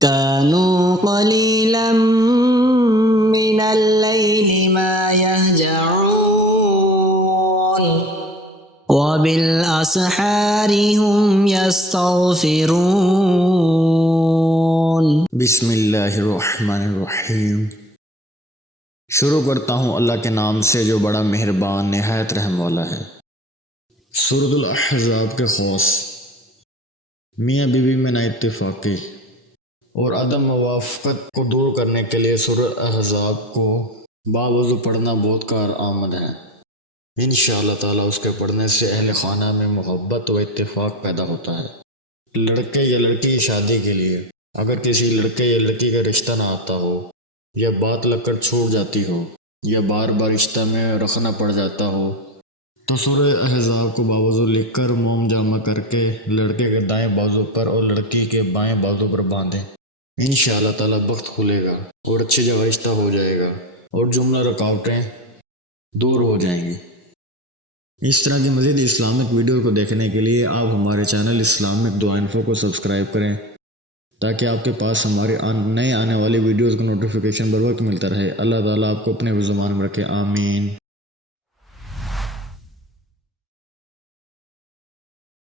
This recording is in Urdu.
كانوا قليلا من الليل ما يهجعون وبالأسحار هم يستغفرون۔ بسم اللہ الرحمن الرحیم۔ شروع کرتا ہوں اللہ کے نام سے جو بڑا مہربان نہایت رحم والا ہے۔ سورۃ الاحزاب کے خوص، میاں بیوی میں نا اتفاقی اور عدم موافقت کو دور کرنے کے لیے سورۃ احزاب کو باوضو پڑھنا بہت کارآمد ہے۔ انشاءاللہ تعالیٰ اس کے پڑھنے سے اہل خانہ میں محبت و اتفاق پیدا ہوتا ہے۔ لڑکے یا لڑکی کی شادی کے لیے اگر کسی لڑکے یا لڑکی کا رشتہ نہ آتا ہو یا بات لگ کر چھوٹ جاتی ہو یا بار بار رشتہ میں رکھنا پڑ جاتا ہو تو سورۃ احزاب کو باوضو لکھ کر موم جامع کر کے لڑکے کے دائیں بازو پر اور لڑکی کے بائیں بازو پر باندھیں۔ انشاءاللہ تعالیٰ وقت کھلے گا اور اچھی جگہ رشتہ ہو جائے گا اور جملہ رکاوٹیں دور ہو جائیں گی۔ اس طرح کی مزید اسلامک ویڈیو کو دیکھنے کے لیے آپ ہمارے چینل اسلامک دعا انفو کو سبسکرائب کریں تاکہ آپ کے پاس ہماری نئے آنے والی ویڈیوز کا نوٹیفیکیشن بر وقت ملتا رہے۔ اللہ تعالیٰ آپ کو اپنے زبان میں رکھے، آمین۔